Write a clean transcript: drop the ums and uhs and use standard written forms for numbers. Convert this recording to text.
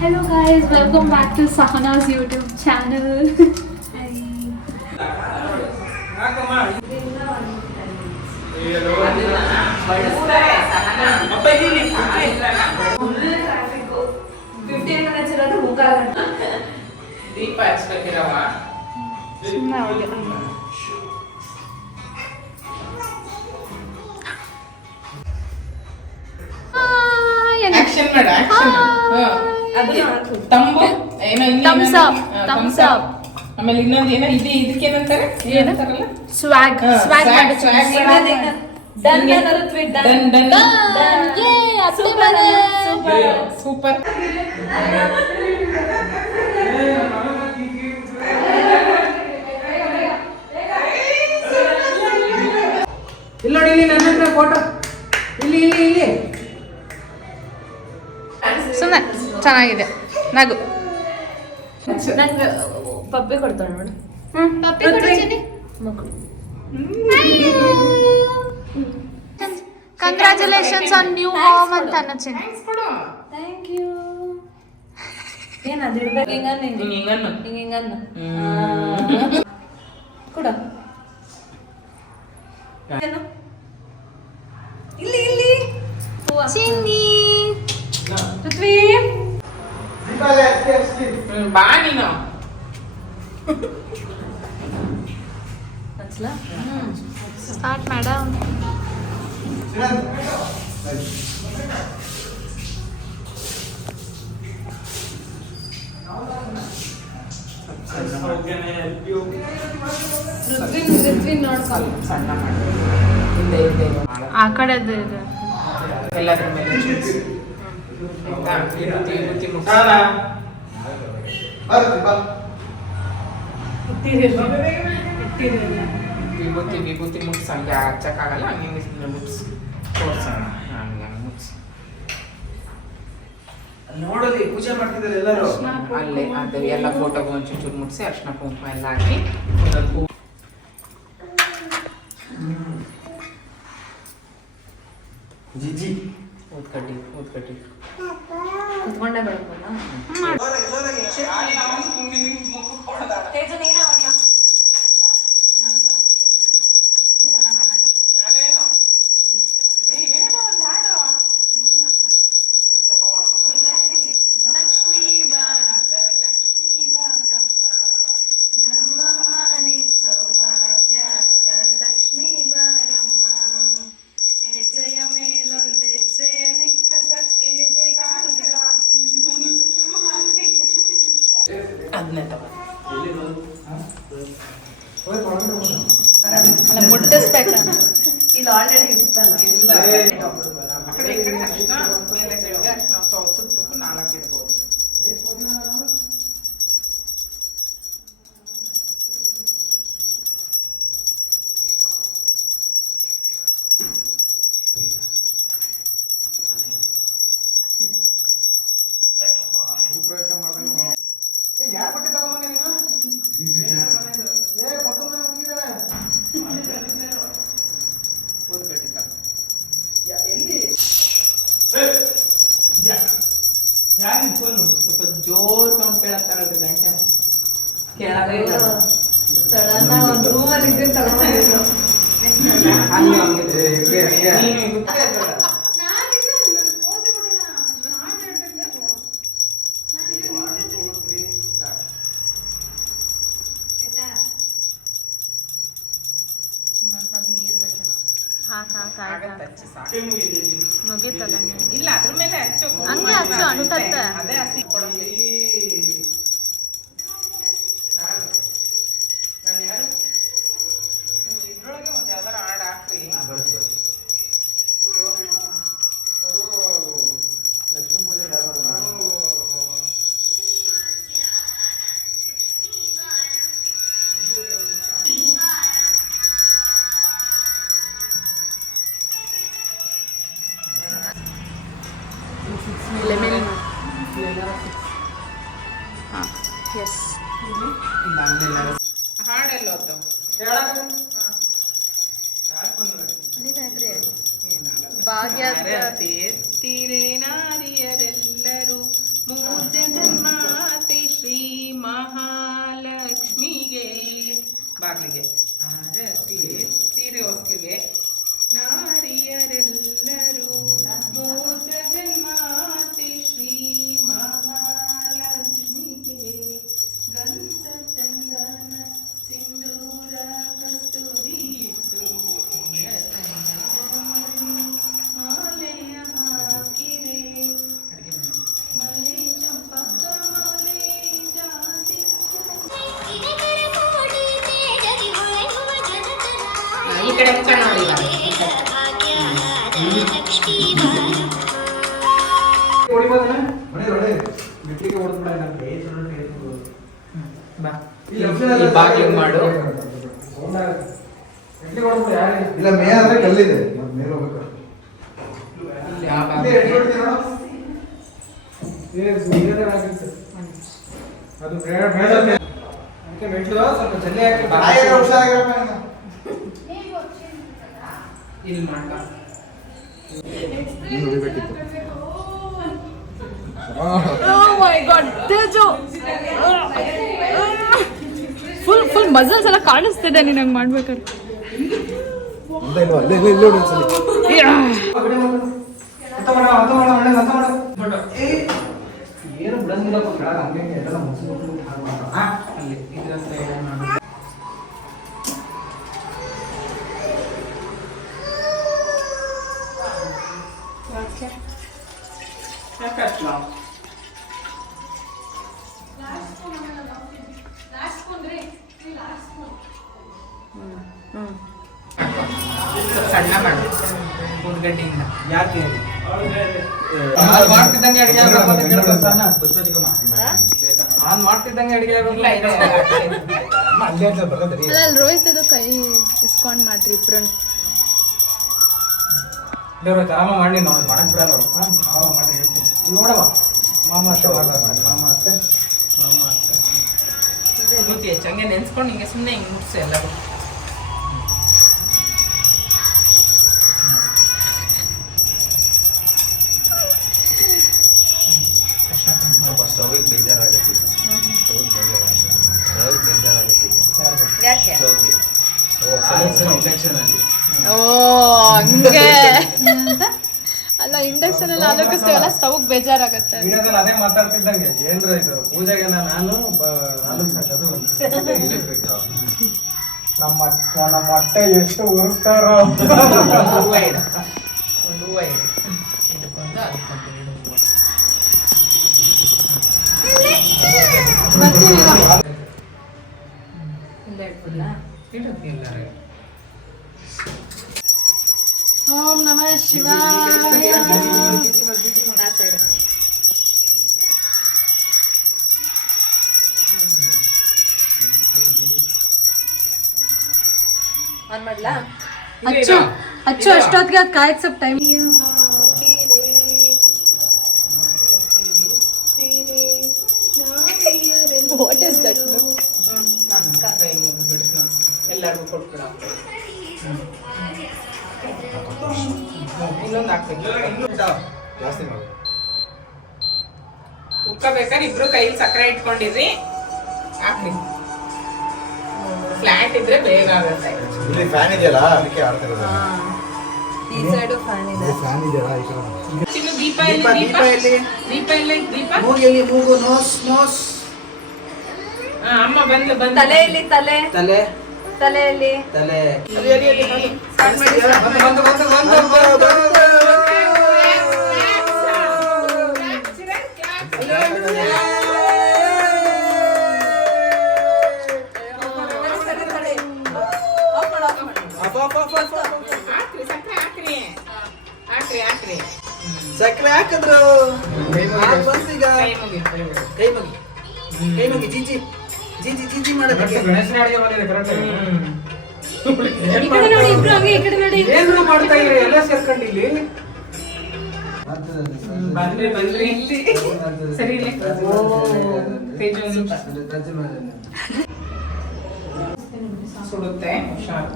Hello guys, welcome back to Sahana's YouTube channel. Action ಮಾಡ ತಂಬು ಏನೋ Thumbs up. ಆಮೇಲೆ ಇನ್ನೊಂದು ಏನೋ ಇದೆ ಇದಕ್ಕೇನಂತಾರೆ ಏನಂತಾರಲ್ಲ Swag. ಸೂಪರ್ ಇಲ್ಲಿ ನೋಡಿ, ಇಲ್ಲಿ ನನ್ನ ಹತ್ರ ಫೋಟೋ, ಇಲ್ಲಿ ಇಲ್ಲಿ ಇಲ್ಲಿ ಸುಮ್ಮನೆ ಚೆನ್ನಾಗಿದೆ ನಗು. ನಂಗೆ ಪಪ್ಪಿ ಕೊಡ್ತಾಳೆ ನೋಡಿ. ಕಂಗ್ರ್ಯಾಚುಲೇಷನ್ಸ್ ಆನ್ ನ್ಯೂ ಹೋಮ್ ಅಂತ ಅನ್ನಚ್ಚಿನಿ. Thank you. ಏನದು ಇಡ್ಬೇಕು? ಹಿಂಗನ್ನು ಕೊಡ. ಇಲ್ಲಿ ಇಲ್ಲಿ ಚಿನ್ನಿ ಪೃಥ್ವಿ ಬಾ ನೀನು ಹಚ್ಲಾ? Start madam. ಪೃಥ್ವಿ ನೋಡ್ಕೊಂಡು ಸಣ್ಣ ಮಾಡಿ ಹಿಂದೆ ಆ ಕಡೆದು ಇದೆ. ಎಲ್ಲದ್ರ ಮೇಲೆ ವಿಭೂತಿ ಮುಟ್ಸಿ. ವಿಭೂತಿ ಮುಟ್ಸಿ ಹಂಗೆ ಹಚ್ಚಕ್ಕಾಗಲ್ಲ, ಹಂಗೆ ಮುಟ್ಸಿ ತೋರ್ಸೋಣ. ಹಂಗೆ ಮುಟ್ಸಿ ನೋಡಲಿ, ಪೂಜೆ ಮಾಡ್ತಿದ್ದಾರೆ ಎಲ್ಲರೂ. ಅಲ್ಲೇ ಅದು ಎಲ್ಲ ಫೋಟೋಗೆ ಒಂಚೂರು ಮುಟ್ಸಿ ಅರ್ಶಿನ ಕುಂಕುಮ ಎಲ್ಲ ಹಾಕಿ ಒಂದೊಂದು ಹೂ. ಜಿಜಿ ಊದ್ಕಡ್ಡಿ ಕುತ್ಕೊಂಡೇ ಬೆಳಕಲ್ಲ. ಅದನ್ನೇ ತಗೋ. ಅಲ್ಲ ಮುಟ್ಟಿಸ್ಬೇಕ. ಇಲ್ಲಿ ಆಲ್ರೆಡಿ ಇರ್ತಲ್ಲ. ಇಲ್ಲ ಆ ಕಡೆ ಈ ಕಡೆ ಅರ್ಶಿನ ಮೇಲೆ ಕೆಳಗೆ ಅರ್ಶಿನ ಸುತ್ತಕ್ಕೂ 4 ಇಡ್ಬೋದು. ಯಾರು ಬಟ್ಟೆ ತಗೊಂಬಂದೆ ನೀನು? ಪಕ್ಕದ ಮನೆ ಹುಡುಗಿದಾರೆ. ಊದ್ಕಡ್ಡಿ ತಗೋ. ಎಲ್ಲಿ? ಸ್ವಲ್ಪ ಜೋರ್ ಸೌಂಡ್ ಕೇಳತ್ತಾರ ಗಂಟೆ ಕೇಳಾಗ ಇಲ್ಲ. ಸಡನ್ ಒಂದು ರೂಮಲ್ಲಿ ಇದ್ರೆ ತಗೊಂಡಿದ್ರು. ನೀನು ಗೊತ್ತೇ ಇದ್ದಲ್ಲ. ಆಗತ್ತೆ, ಹಚ್ಚಿ ಸಾಕು. ಮುಗೀತಲ್ಲ. ಇಲ್ಲ ಅದ್ರ ಮೇಲೆ ಹಚ್ಚು. ಹಂಗೆ ಹಚ್ಚು, ಅಂಟತ್ತೆ. ಅದೇ ಹಸಿ ಕೊಡುತ್ತೆ. ನಾನು ಯಾರು ಇದ್ರೊಳಗೆ ಒಂದು ಯಾವ್ದಾರ ಹಾಡು ಹಾಕ್ರಿ. ಲಕ್ಷ್ಮೀ ಪೂಜೆ ಯಾರು? ಲೆಮನ್. ಹಾಂ ಎಸ್. ಹಾಡೆಲ್ಲ ಹೋಗ್ತಾವ. ಭಾಗ್ಯತೀರೆ ನಾರಿಯರೆಲ್ಲರೂ ಮೂರ್ಜನೆ ಹೊಡಿಬೋದಣ್ಣ ಹೊಡಿ ಹೊಡಿ. ಮೆಟ್ಟಿಗೆ ಹೊಡೆದ್ಬಿಡ ಬಾ ಈ ಬಾಗಿಲು ಮಾಡು. ಮೆಟ್ಟಿಗೆ ಹೊಡೆದ್ಬಿಡ ಯಾರೇ ಇಲ್ಲ ಮೇ ಅಂದ್ರೆ ಕಲ್ಲಿದೆ ಮತ್ತೆ ಮೇಲೆ ಹೋಗ್ಬೇಕು. ಇಲ್ಲಿ ಆ ಇಲ್ಲಿ ಎಲ್ಲಿ ಹೊಡಿತೀರ ನೋಡು? ಅದು ಬೇಡ ಬೇಡ ಅದಕ್ಕೆ ಮೆಟ್ಲು ಸ್ವಲ್ಪ ಜಲ್ದಿ ಹಾಕಿ ನಾಯಿಗೆ ಹುಷಾರಾಗಿರಪ್ಪ ನೀನು. ಇಲ್ಲಿ ಮಾಡ. ನೀನು ಹೊಡಿಬೇಕಿತ್ತು. Oh my god, Teju full muscles ಎಲ್ಲ ಕಾಣಿಸ್ತಿದೆ ನೀನು ಹಂಗೆ ಮಾಡ್ಬೇಕಾದ್ರೆ. ಇಲ್ಲ ಇಲ್ಲ ಅಲ್ಲೇ ಇಲ್ಲ ಇಲ್ಲ ಒಂದ್ಸಲಿ. ಏನು ಬಿಡಂಗಿಲ್ಲಪ್ಪ ಕೆಳಗೆ ಹಂಗೆ ಎಲ್ಲ ಮುಗಿಸ್ಬಿಟ್ಟು ಹಾಗೆ ಮಾಡ್ತಾರೆ. ಅಲ್ಲಿ ಇದ್ರಂತೆ ಏನು ಮಾಡು. ಯಾಕೆ ಅಷ್ಟು? ಸಣ್ಣ ಮಾಡು ಉದ್ಗಡ್ಡೆಯಿಂದ. ಯಾಕೆ ನಾನ್ ಮಾಡ್ತಿದ್ದಂಗೆ ಅಡಿಗೆ ಆಗ್ಬೇಕು ಅಂತ ಕೇಳ್ಬೇಕು ಅಣ್ಣ. ನಾನು ಮಾಡ್ತಿದ್ದಂಗೆ ಅಡಿಗೆ ಇಲ್ಲ, ಇದೆ. ಅಲ್ಲೇ ಅಂತ ಬರ್ತದೆ. ಅಲ್ಲ ಅಲ್ಲಿ ರೋಹಿತ್ ಅದು ಕೈ ಇಸ್ಕೊಂಡ್ ಮಾಡ್ರಿ ಇಬ್ರನ್ನ. ಮಾಮ ಮಾಡಿ ನೋಡಿ ಮಾಡಕ್ ಬಿಡಲ್ಲ ಅವ್ರು. ಮಾಮ ಮಾಡಿ ಹೇಳ್ತೀನಿ ನೋಡವ ಮಾಮ ಅಷ್ಟೇ ಮಾಡ್ತಾರೆ ಮಾಮ ಅಷ್ಟೇ ಮುಟ್ಟಿ ಹೆಚ್ಚು ಹಂಗೆ ನೆನ್ಸ್ಕೊಂಡು ಹಿಂಗೆ ಸುಮ್ಮನೆ ಹಿಂಗೆ ಮುಟ್ಸು ಎಲ್ಲರೂ. ಸ್ಟವ್ಗೆ ಬೇಜಾರಾಗುತ್ತೆ. ಯಾಕೆ? ಇಂಡಕ್ಷನ್ ಅಲ್ಲಿ ಓ ಹಂಗೆ ಅಲ್ಲ ಇಂಡಕ್ಷನ್ ಅಲ್ಲಿ ಆಲೋಕಿಸ್ತೇವಲ್ಲ ಸ್ಟವ್ ಬೇಜಾರಾಗತ್ತೆ. ವಿಡಿಯೋದಲ್ಲಿ ಅದೇ ಮಾತಾಡ್ತಿದ್ದಂಗೆ ಏನ್ರ ಇದು ಪೂಜೆಗೆಲ್ಲ ನಾನು ಆಲೋಚಿಸೋದು ನಮ್ಮ ಹೊಟ್ಟೆ ಎಷ್ಟು ಉರಿಸ್ತಾರೋ. ಒಂದು ಹೂವು ಇಡು ಇಟ್ಕೊಂಡು ಅದಕ್ಕೊಂದು ಇಡು ಹೂವು. ಇಲ್ಲೇ ಇಟ್ಬಿಡ್ಲಾ? ಇಡು ಎಲ್ಲರೂ. ಓಂ ನಮಃ ಶಿವಾಯ. ಅಚ್ಚು ಅಷ್ಟೊತ್ತಿಗೆ ಅದು ಕಾಯಕ್ ಸ್ವಲ್ಪ time. What is that look? ಕೈ ಮುಗಿದ್ಬಿಡು ಎಲ್ಲರಿಗೂ ಕೊಟ್ಬಿಡ. ಇನ್ನೊಂದು ಹಾಕ್ಬೇಕು. ಜಾಸ್ತಿ ಮಾಡು. ಉಕ್ಕಬೇಕಾದ್ರೆ ಇಬ್ರು ಕೈಲಿ ಸಕ್ಕರೆ ಇಟ್ಕೊಂಡಿದ್ರಿ ಹಾಕ್ರಿ. ಫ್ಲಾಟ್ ಇದ್ರೆ ಬೇಗ ಆಗುತ್ತೆ. ಇಲ್ಲಿ ಫ್ಯಾನ್ ಇದೆಯಲ್ಲ ಅದಕ್ಕೆ ಆಡ್ತಾ ಇರೋದು. ಈ ಸೈಡು ಫ್ಯಾನ್ ಇದೆ. ಇಲ್ಲಿ ಫ್ಯಾನ್ ಇದೆಯಲ್ಲ ಈ ಕಡೆ. ಚಿನ್ನು ದೀಪ ಎಲ್ಲಿ? ದೀಪ ಎಲ್ಲಿ? ದೀಪ ಎಲ್ಲಿ? ದೀಪ ಮೂಗಲ್ಲಿ ಮೂಗು ನೋಸ್ ನೋಸ್ ಅಮ್ಮ ಬಂದು ಬಂದು ತಲೆಯಲ್ಲಿ ತಲೆ ತಲೆ ತಲೆಯಲ್ಲಿ ತಲೆ ಸ್ಟಾರ್ಟ್ ಮಾಡಿ. ಹಾಕ್ರಿ ಸಕ್ಕರೆ ಹಾಕ್ರಿ ಹಾಕ್ರಿ ಹಾಕ್ರಿ. ಸಕ್ಕರೆ ಹಾಕಿದ್ರು ಬಂತೀಗ ಕೈ ಮುಗಿ ಕೈ ಮುಗಿ. ಕೈ ಮುಗಿ ಕೈ ಮುಗಿ ಜಿಜಿ ಜಿಜಿ ಜಿಜಿ ಮಾಡೋದಕ್ಕೆ ಗಣೇಶನ ಅಡಿಗೆ ಬಂದಿದೆ ಕರೆಕ್ಟ್. ಈ ಕಡೆ ನೋಡಿ ಇಬ್ರು ಹಂಗೆ ಈ ಕಡೆ ನೋಡಿ. ಏನ್ರು ಮಾಡ್ತಾ ಇದ್ರಿ ಎಲ್ಲ ಸೇರ್ಕೊಂಡು ಇಲ್ಲಿ ಬಂದ್ರಿ ಬಂದ್ರಿ ಇಲ್ಲಿ ಸರಿ ಇಲ್ಲಿ. ಓ ತೇಜು ಒಂದು ನಿಮಿಷ. ಸುಡುತ್ತೆ ಹುಷಾರು.